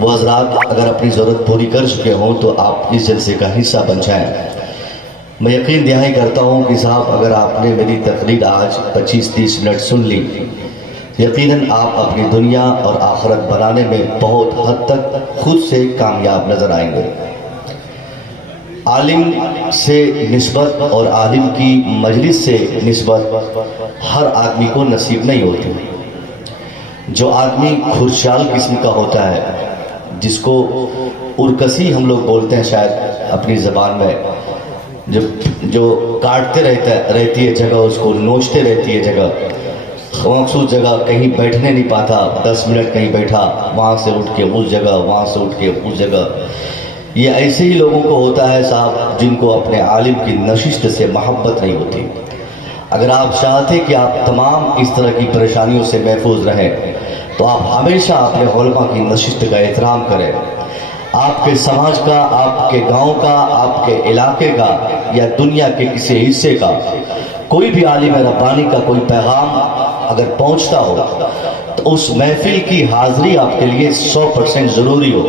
وہ حضرات اگر اپنی ضرورت پوری کر چکے ہوں تو آپ اس جلسے کا حصہ بن جائیں۔ میں یقین دہانی کرتا ہوں کہ صاحب اگر آپ نے میری تقریر آج 25-30 منٹ سن لی، یقیناً آپ اپنی دنیا اور آخرت بنانے میں بہت حد تک خود سے کامیاب نظر آئیں گے۔ عالم سے نسبت اور عالم کی مجلس سے نسبت ہر آدمی کو نصیب نہیں ہوتی۔ جو آدمی کھرچال قسم کا ہوتا ہے، جس کو ارکسی ہم لوگ بولتے ہیں شاید اپنی زبان میں، جو کاٹتے رہتی ہے جگہ، اس کو نوچتے رہتی ہے جگہ، مخصوص جگہ کہیں بیٹھنے نہیں پاتا، 10 منٹ کہیں بیٹھا، وہاں سے اٹھ کے اس جگہ، وہاں سے اٹھ کے اس جگہ۔ یہ ایسے ہی لوگوں کو ہوتا ہے صاحب جن کو اپنے عالم کی نشست سے محبت نہیں ہوتی۔ اگر آپ چاہتے کہ آپ تمام اس طرح کی پریشانیوں سے محفوظ رہیں تو آپ ہمیشہ اپنے علماء کی نشست کا احترام کریں۔ آپ کے سماج کا، آپ کے گاؤں کا، آپ کے علاقے کا یا دنیا کے کسی حصے کا کوئی بھی عالم ربانی کا کوئی پیغام اگر پہنچتا ہو تو اس محفل کی حاضری آپ کے لیے 100% ضروری ہو۔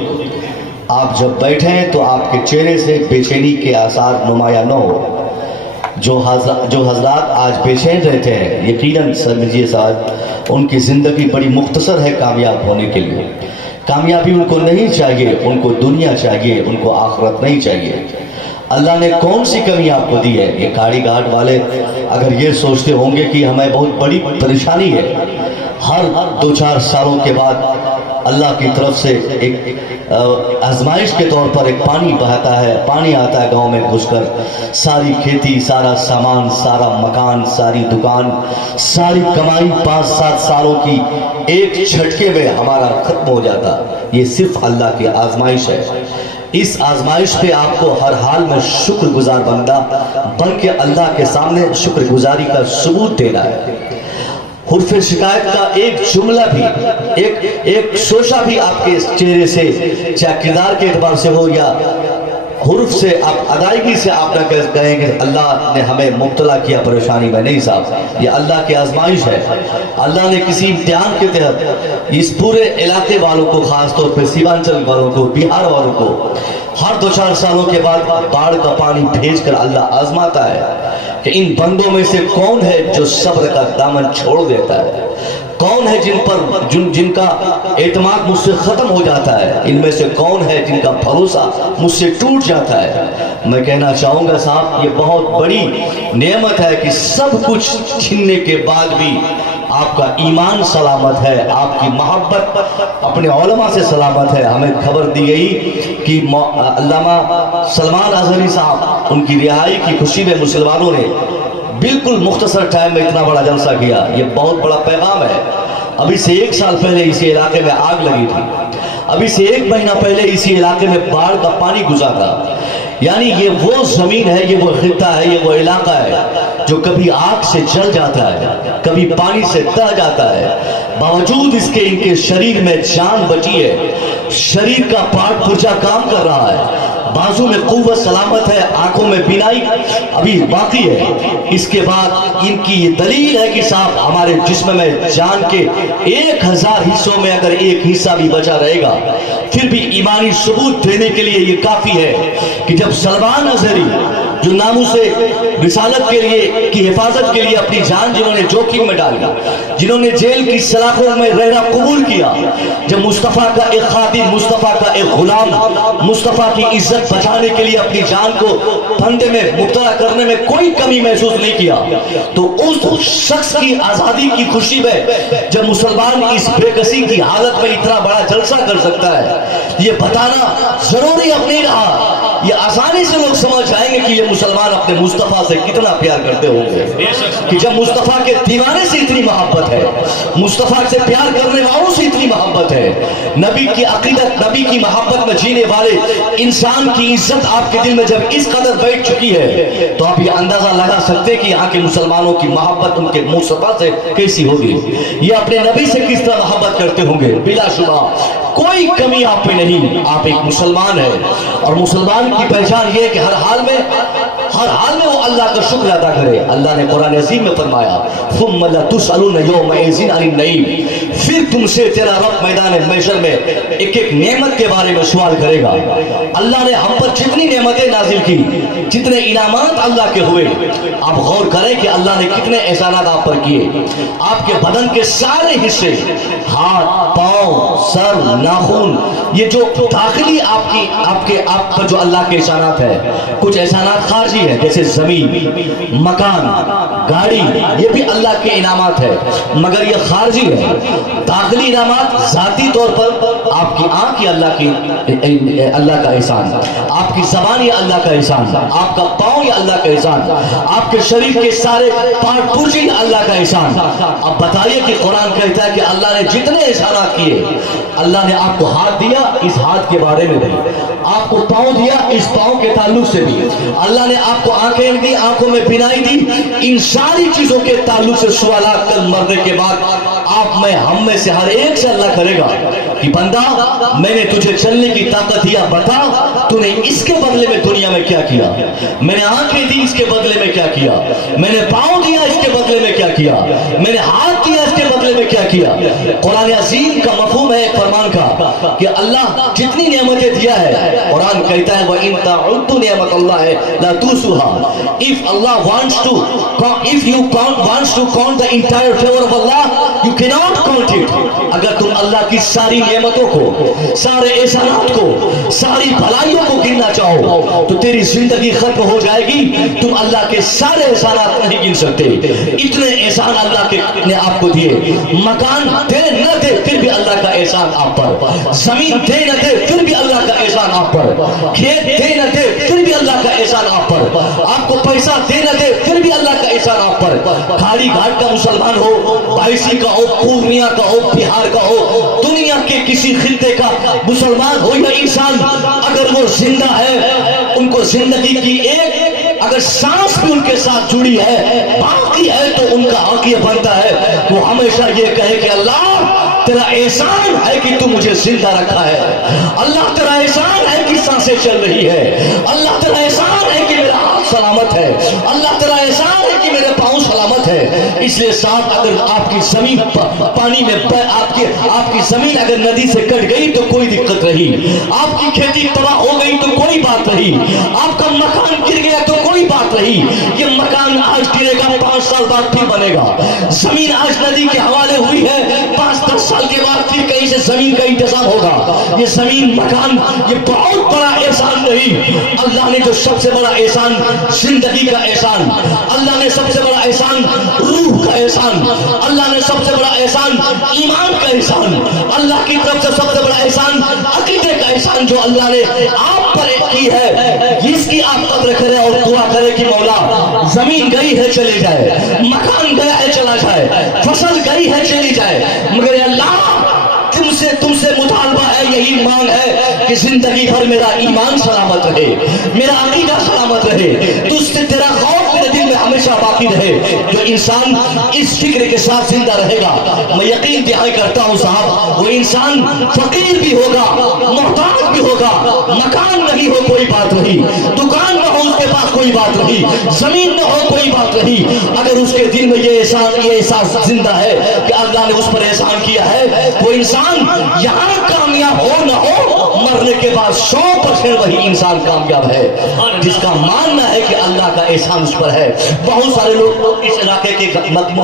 آپ جب بیٹھیں تو آپ کے چہرے سے بے چینی کے آثار نمایاں نہ ہو۔ جو حضرات آج بے چین رہتے ہیں، یقیناً سمجھیے صاحب ان کی زندگی بڑی مختصر ہے کامیاب ہونے کے لیے۔ کامیابی ان کو نہیں چاہیے، ان کو دنیا چاہیے، ان کو آخرت نہیں چاہیے۔ اللہ نے کون سی کمی آپ کو دی ہے؟ یہ کاڑی گھاٹ والے اگر یہ سوچتے ہوں گے کہ ہمیں بہت بڑی پریشانی ہے، ہر 2-4 سالوں کے بعد اللہ کی طرف سے ایک آزمائش کے طور پر ایک پانی بہتا ہے، پانی آتا ہے گاؤں میں گھس کر، ساری کھیتی، سارا سامان، سارا مکان، ساری دکان، ساری کمائی 5-7 سالوں کی ایک جھٹکے میں ہمارا ختم ہو جاتا۔ یہ صرف اللہ کی آزمائش ہے۔ اس آزمائش پہ آپ کو ہر حال میں شکر گزار بندہ بن کے اللہ کے سامنے شکر گزاری کا ثبوت دینا ہے۔ حرف شکایت کا ایک جملہ بھی، ایک شوشہ بھی آپ کے چہرے سے، چاہے کردار کے اعتبار سے ہو یا حرف سے، آپ ادائیگی سے آپ نہ کہیں کہ اللہ نے ہمیں مبتلا کیا پریشانی میں، نہیں صاحب، یہ اللہ کی آزمائش ہے۔ اللہ نے کسی امتحان کے تحت اس پورے علاقے والوں کو، خاص طور پہ سیمانچل والوں کو، بہار والوں کو ہر 2-4 سالوں کے بعد باڑھ کا پانی بھیج کر اللہ آزماتا ہے کہ ان بندوں میں سے کون ہے جو صبر کا دامن چھوڑ دیتا ہے، کون ہے جن کا اعتماد مجھ سے ختم ہو جاتا ہے، ان میں سے کون ہے جن کا بھروسہ مجھ سے ٹوٹ جاتا ہے۔ میں کہنا چاہوں گا صاحب، یہ بہت بڑی نعمت ہے کہ سب کچھ چھیننے کے بعد بھی آپ کا ایمان سلامت ہے، آپ کی محبت اپنے علماء سے سلامت ہے۔ ہمیں خبر دی گئی کہ علامہ سلمان اظہری صاحب، ان کی رہائی کی خوشی میں مسلمانوں نے بالکل مختصر ٹائم میں اتنا بڑا جلسہ کیا۔ یہ بہت بڑا پیغام ہے۔ ابھی سے 1 سال پہلے اسی علاقے میں آگ لگی تھی، ابھی سے 1 مہینہ پہلے اسی علاقے میں باڑھ کا پانی گزرا تھا۔ یعنی یہ وہ زمین ہے، یہ وہ خطہ ہے، یہ وہ علاقہ ہے جو کبھی آگ سے جل جاتا ہے، کبھی پانی سے دہ جاتا ہے، باوجود اس کے ان کے شریر میں جان بچی ہے، شریر کا پارٹ پرجا کام کر رہا ہے، بازو میں قوت سلامت ہے، آنکھوں میں بینائی ابھی باقی ہے۔ اس کے بعد ان کی یہ دلیل ہے کہ صاحب ہمارے جسم میں جان کے 1000 حصوں میں اگر ایک حصہ بھی بچا رہے گا، پھر بھی ایمانی ثبوت دینے کے لیے یہ کافی ہے کہ جب سلمان اظہری، جو ناموس رسالت کے لیے کی حفاظت کے لیے اپنی جان جنہوں نے جوخم میں ڈالی، جنہوں نے جیل کی سلاخوں میں رہنا قبول کیا، جب مصطفیٰ کا ایک خادم، مصطفیٰ کا ایک غلام، مصطفیٰ کی عزت بچانے کے لیے اپنی جان کو پھندے میں مبتلا کرنے میں کوئی کمی محسوس نہیں کیا، تو اس شخص کی آزادی کی خوشی میں جب مسلمان اس بے کسی کی حالت میں اتنا بڑا جلسہ کر سکتا ہے، یہ بتانا ضروری اب نہیں رہا۔ یہ آسانی سے لوگ سمجھ جائیں گے کہ یہ مسلمان اپنے مصطفیٰ سے کتنا پیار کرتے ہوں گے، کہ جب مصطفیٰ کے دیوانے سے اتنی محبت ہے، مصطفیٰ سے پیار کرنے والوں سے اتنی محبت ہے، نبی کی عقیدت، نبی کی محبت میں جینے والے انسان کی عزت آپ کے دل میں جب اس قدر بیٹھ چکی ہے تو آپ یہ اندازہ لگا سکتے کہ یہاں کے مسلمانوں کی محبت ان کے مصطفیٰ سے کیسی ہوگی، یہ اپنے نبی سے کس طرح محبت کرتے ہوں گے۔ بلا شبہ کوئی کمی آپ پہ نہیں، آپ ایک مسلمان ہیں، اور مسلمان کی پہچان یہ ہے کہ ہر حال میں وہ اللہ کا شکر ادا کرے۔ اللہ نے قرآن عظیم میں فرمایا ثم لتسألن یومئذ عن النعیم، फिर तुमसे तेरा रब मैदान महशर में एक एक नेमत के बारे में सवाल करेगा। अल्लाह ने हम पर जितनी नेमतें नाजिल की, जितने इनामात अल्लाह के हुए, आप गौर करें कि अल्लाह ने कितने एहसानात आप पर किए। आपके बदन के सारे हिस्से, हाथ, पाँव, सर, नाखून, ये जो दाखिली आप पर जो अल्लाह के एहसानात है, कुछ एहसानात खारजी है जैसे जमीन, मकान, गाड़ी, ये भी अल्लाह के इनामात है, मगर ये खारजी है। दाखिली इनामात जाती तौर पर आपकी आंख, ये अल्लाह का एहसान, आपकी ज़बान, ये अल्लाह का एहसान, आपका पाँव, ये अल्लाह का एहसान, आपके शरीर के सारे पार्ट पुर्जे, ये अल्लाह का एहसान। अब बताइए कि कुरान कहता है कि अल्लाह ने जितने एहसानात किए, अल्लाह ने आपको हाथ दिया, इस हाथ के बारे में भी, आपको पाँव दिया, इस पाँव के ताल्लुक से भी, अल्लाह ने आपको आंखें दी, आंखों में बिनाई दी, इन सारी चीजों के ताल्लुक से सवालात कल मरने के बाद आप में, हम में से हर एक से अल्लाह करेगा कि बंदा, मैंने तुझे चलने की ताकत दिया, बता तूने इसके बदले में दुनिया में क्या किया। मैंने आंखें दी, इसके बदले में क्या किया। मैंने पाँव दिया, इसके बदले में क्या किया। मैंने हाथ दिया, इसके बदले में क्या किया। कुरान अज़ीम का मफ़हूम है फरमान का कि अल्लाह जितनी नेमतें दिया है, कुरान कहता है वइन तउद्दु निअमतल्लाहि ला तुहसूहा। If Allah wants to, if you wants to count the entire favour of Allah, you can not count it. अगर तुम अल्लाह की सारी नेमतों को, सारे एहसानात को, सारी भलाइयों को गिनना चाहो तो तेरी जिंदगी खत्म हो जाएगी। तुम अल्लाह के सारे एहसानात नहीं गिन सकते। इतने एहसान अल्लाह के ने आपको दिए। मकान दे न दे फिर भी अल्लाह का एहसान आप पर, जमीन दे न दे फिर भी अल्लाह का एहसान आप पर, खेत दे न दे फिर भी अल्लाह का एहसान आप पर, आपको पैसा दे न दे फिर भी अल्लाह का एहसान आप पर। खाड़ी घाट का मुसलमान हो, बायसी का हो, पूर्णिया का हो, बिहार का हो, दुनिया के किसी खित्ते का मुसलमान हो या इंसान, अगर वो जिंदा है, उनको जिंदगी की एक अगर सांस भी उनके साथ जुड़ी है, बाकी है, तो उनका हक ये बनता है वो हमेशा ये कहे कि अल्लाह तेरा एहसान है कि तू मुझे जिंदा रखा है। अल्लाह तेरा एहसान है कि सांसें चल रही है। अल्लाह तेरा एहसान है कि मेरा हाथ सलामत है। अल्लाह तेरा एहसान है कि मेरे पाँव सलामत है। इसलिए साहब, अगर आपकी जमीन पानी में आपकी जमीन अगर नदी से कट गई तो कोई दिक्कत रही, आपकी खेती तबाह हो गई तो कोई बात रही, आपका मकान गिर गया तो कोई बात रही। ये मकान आज गिरेगा, 5 साल बाद फिर बनेगा। जमीन आज नदी के हवाले हुई है, 5-10 साल के बाद फिर कहीं से जमीन का इंतजाम होगा। ये जमीन, मकान, ये बहुत बड़ा एहसान नहीं। अल्लाह ने जो सबसे बड़ा एहसान, जिंदगी का एहसान, अल्लाह ने सबसे बड़ा एहसान, रूह का एहसान, अल्लाह ने सबसे बड़ा एहसान, ईमान का एहसान, अल्लाह की तरफ से सबसे बड़ा एहसान, अकीदे का एहसान जो अल्लाह ने आप पर की है, इसकी आप कदर करें और दुआ करें कि मौला, जमीन गई है चले जाए, मकान गया है चला जाए, फसल गई है चली जाए, मगर अल्लाह तुमसे मुतालबा है, यही मांग है कि जिंदगी भर मेरा ईमान सलामत रहे, मेरा अकीदा सलामत रहे, तुझसे तेरा खौफ मेरे दिल में हमेशा बाकी रहे। जो इंसान इस फिक्र के साथ जिंदा रहेगा, मैं यकीन दहाई करता हूँ साहब, वो इंसान फकीर भी होगा, मोहताज भी होगा, मकान नहीं हो कोई बात नहीं, दुकान न हो उसके पास कोई बात नहीं, जमीन न हो कोई बात नहीं, अगर उसके दिल में ये एहसास जिंदा है कि अल्लाह ने उस पर एहसान किया है, वो इंसान यहाँ कामयाब हो न हो, मरने के बाद 100% वही इंसान कामयाब है जिसका मानना है कि अल्लाह का एहसान उस पर है। बहुत सारे लोग इस इलाके के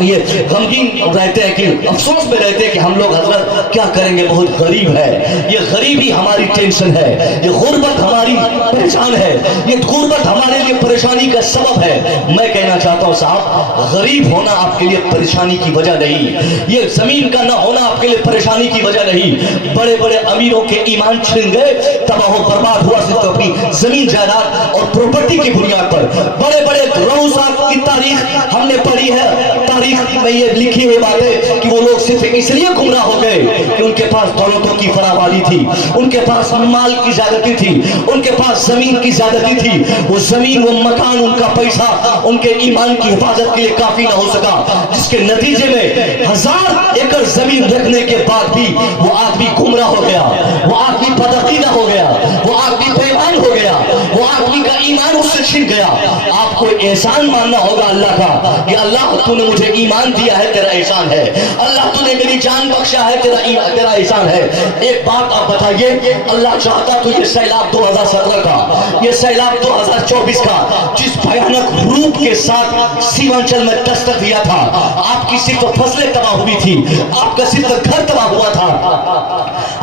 ये गमगीन रहते हैं कि अफसोस में रहते हैं कि हम लोग हजरत क्या करेंगे, बहुत गरीब है, ये गरीबी हमारी टेंशन है, ये गुर्बत हमारी पहचान है, ये गुर्बत हमारे लिए परेशानी का सबब है। मैं कहना चाहता हूँ साहब, गरीब होना आपके लिए परेशानी की वजह नहीं, ये जमीन का न होना आपके लिए परेशानी की वजह नहीं। बड़े बड़े अमीरों के ईमान छिन गए, तबाह बर्बाद हुआ सिर्फ अपनी जमीन जायदाद और प्रॉपर्टी की बुनियाद पर। बड़े बड़े रऊसा की तारीख हमने पढ़ी है, तारीख में ये लिखी हुई बात है कि वो लोग सिर्फ इसलिए गुमराह हो गए कि उनके पास दौलतों की फरावारी थी, उनके पास माल की ज्यादती थी, उनके पास जमीन की ज्यादती थी। वो जमीन, वो मकान, उनका पैसा उनके ईमान की हिफाजत के लिए काफी ना हो सका, जिसके नतीजे में 1000 एकड़ जमीन रखने के बाद भी वो आदमी गुमराह हो गया, वो आदमी बदअकीदा हो गया, वो आदमी बेईमान हो गया, वो आदमी का ईमान उससे छीन गया। आपको एहसान मानना होगा अल्लाह का कि अल्लाह तूने मुझे ईमान दिया है, तेरा एहसान है। अल्लाह तूने मेरी जान बख्शा है, तेरा एहसान है। एक बात आप बताइए, अल्लाह चाहता तो ये सैलाब 2017 का, ये सैलाब 2024 का जिस भयानक रूप के साथ सीमांचल में दस्तक दिया था, आपकी सिर्फ फसलें तबाह हुई थी, आपका सिर्फ घर तबाह हुआ था,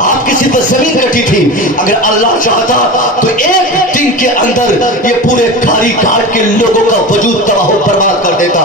आपकी सिर्फ जमीन कटी थी। अगर अल्लाह चाहता तो एक दिन के अंदर ये पूरे खाड़ी घाट के लोगों का वजूद तबाह बर्बाद कर देता।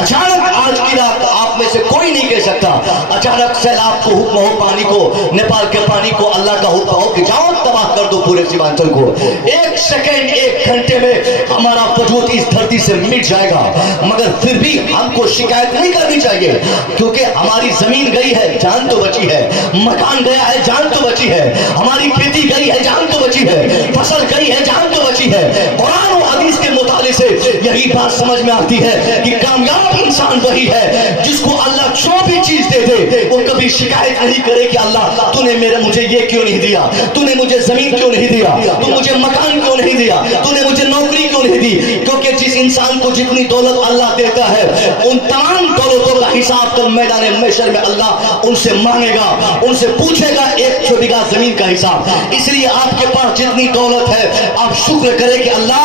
अचानक आज की रात आप में से कोई नहीं कह सकता, अचानक सैलाब को हुक्म हो, पानी को, नेपाल के पानी को अल्लाह का हुक्म हो कि जाओ तबाह कर दो पूरे सीमांचल को। एक सेकंड, एक घंटे में हमारा वजूद इस धरती से मिट जाएगा। मगर फिर भी हमको शिकायत नहीं करनी चाहिए, क्योंकि हमारी जमीन गई है, जान तो बची है, मकान गया है, जान तो बची है, हमारी खेती गई है, जान तो बची है, फसल गई है, जान तो बची है। कुरान और हदीस के मुताले से यही बात समझ में आती है कि कामयाब इंसान वही है जिसको अल्लाह जो भी चीज दे दे वो कभी शिकायत नहीं करे कि अल्लाह तूने मुझे ये क्यों नहीं दिया, तूने मुझे जमीन क्यों नहीं दिया, तू मुझे मकान क्यों नहीं दिया, तूने मुझे नौकरी क्यों नहीं दी। क्योंकि जिस इंसान को जितनी दौलत अल्लाह देता है उन तमाम दौलतों का हिसाब कल मैदान महशर में अल्लाह उनसे मांगेगा, उनसे पूछेगा एक छोटा जमीन का हिसाब। इसलिए आपके पास जितनी दौलत है आप शुक्र करें कि अल्लाह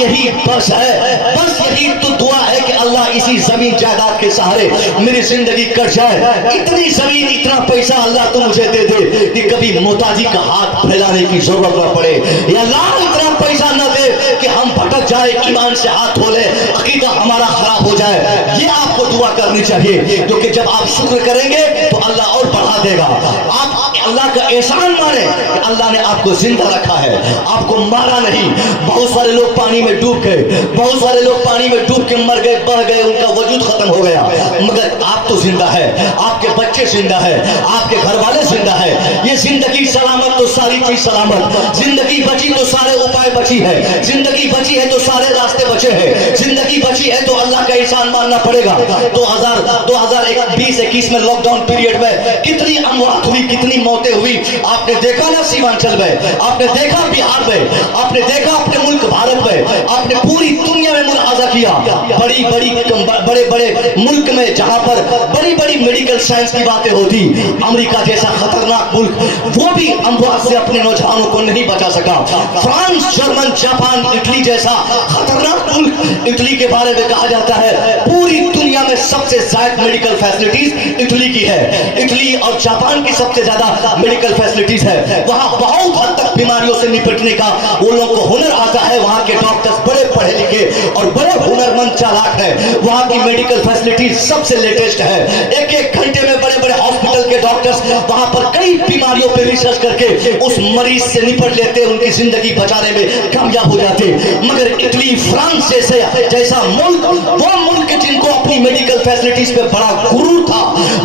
यही बस है, बस यही तो दुआ है कि अल्लाह इसी जमीन जायदाद के सहारे मेरी जिंदगी कट जाए। इतनी जमीन, इतना पैसा अल्लाह तो मुझे दे दे कि कभी मोहताजी का हाथ फैलाने की जरूरत न पड़े। या अल्लाह इतना पैसा न दे कि हम भटक जाए, ईमान से हाथ धो ले, अकीदा हमारा खराब हो जाए। ये आपको दुआ करनी चाहिए, क्योंकि जब आप शुक्र करेंगे तो अल्लाह और बढ़ा देगा। आप अल्लाह का एहसान माने कि अल्लाह ने आपको जिंदा रखा है, आपको मारा नहीं। बहुत सारे लोग पानी में डूब गए, बहुत सारे लोग पानी में डूब के मर गए, बह गए, उनका वजूद खत्म हो गया, मगर आप तो जिंदा है, आपके बच्चे जिंदा है, आपके घर वाले जिंदा है। ये जिंदगी सलामत तो सारी चीज सलामत, जिंदगी बची तो सारे उपाय बची है, जिंदगी बची है तो सारे रास्ते बचे हैं, जिंदगी बची है तो अल्लाह का एहसान मानना पड़ेगा। 2020-21 में लॉकडाउन पीरियड में कितनी अमवात हुई, कितनी मौतें हुई। आपने देखा ना सीमांचल में, आपने देखा बिहार में, आपने देखा अपने मुल्क भारत में, आपने पूरी दुनिया में मुलाहाजा किया। बड़े बड़े मुल्क में जहां पर बड़ी बड़ी मेडिकल साइंस की बातें होती, अमेरिका जैसा खतरनाक मुल्क वो भी अमवात से अपने नौजवानों को नहीं बचा सका। फ्रांस, जर्मन, जापान, इटली जैसा खतरनाक मुल्क, इटली के बारे में कहा जाता है पूरी दुनिया में सबसे ज्यादा मेडिकल फैसिलिटीज इटली की है। इटली और जापान की सबसे ज्यादा मेडिकल फैसिलिटीज है। वहां बहुत हद तक बीमारियों से निपटने का वो लोगों को हुनर आता है। वहां के डॉक्टर्स बड़े पढ़े लिखे और बड़े हुनरमंद चालाक है। वहां की मेडिकल फैसिलिटीज सबसे लेटेस्ट है। एक एक घंटे में बड़े बड़े हॉस्पिटल के डॉक्टर्स वहां पर कई बीमारियों पर रिसर्च करके उस मरीज से निपट लेते, उनकी जिंदगी बचाने में कामयाब हो जाते। मगर इटली, फ्रांस जैसा मुल्क, वो मुल्क जिनको अपनी मेडिकल फैसिलिटीज पे बड़ा गुरूर था,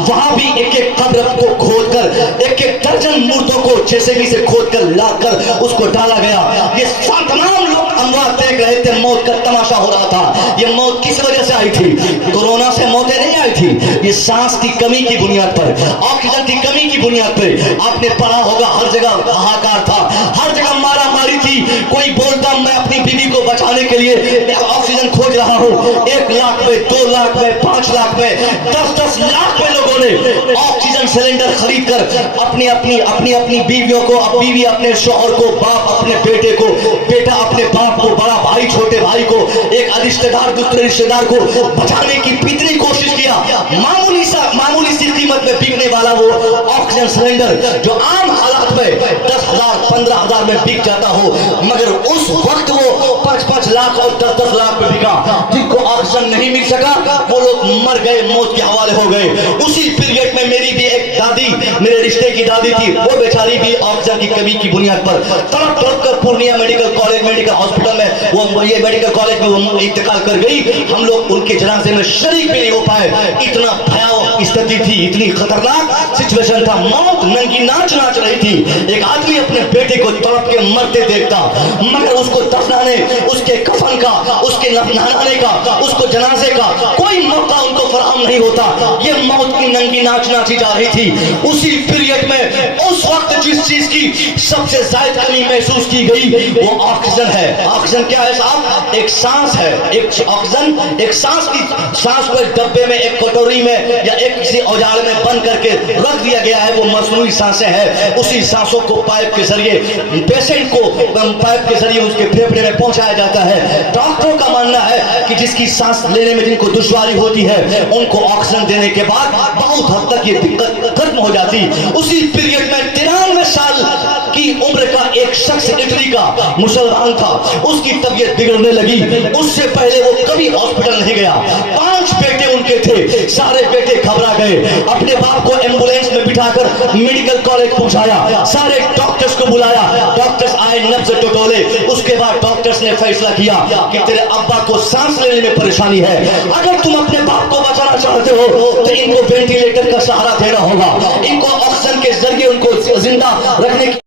वहां भी एक एक कब्र को खोदकर, एक एक दर्जन मुर्दों को जेसीबी से खोदकर लाकर उसको डाला गया। ये तमाम लोग अमवात देख रहे थे, मौत का तमाशा हो रहा था। ये मौत किस वजह से आई थी? कोरोना से मौतें नहीं आई थी, ये सांस की कमी की बुनियाद पर, ऑक्सीजन की कमी की बुनियाद पर। आपने पढ़ा होगा हर जगह हाहाकार था, हर जगह मारा मारी थी। कोई बोलता मैं अपनी बीवी को बचाने के लिए ऑक्सीजन खोज रहा हूं, 1 लाख में, 2 लाख में, 5 लाख में, 10-10 लाख में लोगों ने ऑक्सीजन सिलेंडर खरीद कर अपनी बीवियों को, बीवी अपने शौहर को, बाप अपने बेटे को, बेटा अपने बाप को, बड़ा भाई छोटे भाई को, एक रिश्तेदार दूसरे रिश्तेदार को बचाने की कितनी कोशिश किया। मामूली सी कीमत में बिकने वाला वो ऑक्सीजन सिलेंडर जो आम हालात में 10,000 15,000 में बिक जाता हो, मगर उस वक्त वो 5-5 लाख और 10-10 लाख में बिका। जिनको ऑक्सीजन नहीं मिल सका वो लोग मर गए, मौत के हवाले हो गए। उसी पीरियड में मेरी भी एक दादी, मेरे रिश्ते की दादी थी, वो बेचारी भी ऑक्सीजन की कमी की बुनियाद पर तड़प कर Purnia medical college, medical hospital में वो ये मेडिकल कॉलेज में वो इंतकाल कर गई। हम लोग उनके जनाजे में शरीक भी नहीं हो पाए। इतना भयावह स्थिति थी, इतनी खतरनाक सिचुएशन था। मौत नंगी नाच रही थी। एक आदमी अपने बेटे को तड़प के मरते देखता, मगर उसको दफनाने, उसके कफन का, उसके नहलाने का, उसको जनाजे का कोई मौका उनको फराहम नहीं होता। ये मौत की नंगी नाच नाची जा रही थी। उसी पीरियड में उस اس وقت جس چیز کی سب سے زائد کمی محسوس کی گئی وہ آکسیجن ہے. آکسیجن کیا ہے صاحب؟ ایک سانس ہے. ایک آکسیجن ایک سانس کی سانس کو ایک ڈبے میں ایک کٹوری میں یا ایک کسی اوزار میں بند کر کے رکھ دیا گیا ہے. وہ مصنوعی سانسیں ہیں. اسی سانسوں کو پائپ کے ذریعے پیشنٹ کو پائپ کے ذریعے اس کے پھیپھڑے میں پہنچایا جاتا ہے. ڈاکٹروں کا ماننا ہے کہ جس کی سانس لینے میں جن کو دشواری ہوتی ہے ان کو آکسیجن دینے کے بعد بہت حد تک یہ دقت ختم ہو جاتی. اسی پیریڈ میں 93 سال کی عمر کا ایک شخص اٹلی کا مسلمان تھا. اس کی طبیعت بگڑنے لگی. اس سے پہلے وہ کبھی ہاسپٹل نہیں گیا. 5 بیٹے ان کے تھے. سارے بیٹے گھبرا گئے. اپنے باپ کو ایمبولینس میں بٹھا کر میڈیکل کالج پہنچایا. سارے ڈاکٹرز کو بلایا. ڈاکٹرز آئے, نبض ٹٹولے. اس کے بعد ڈاکٹرز نے فیصلہ کیا کہ تیرے ابا کو سانس لینے میں پریشانی ہے. اگر تم اپنے باپ کو بچانا چاہتے ہو تو ان کو وینٹیلیٹر کا سہارا دینا ہوگا. ان کو آکسیجن کے ذریعے ان کو زندہ رکھنے کی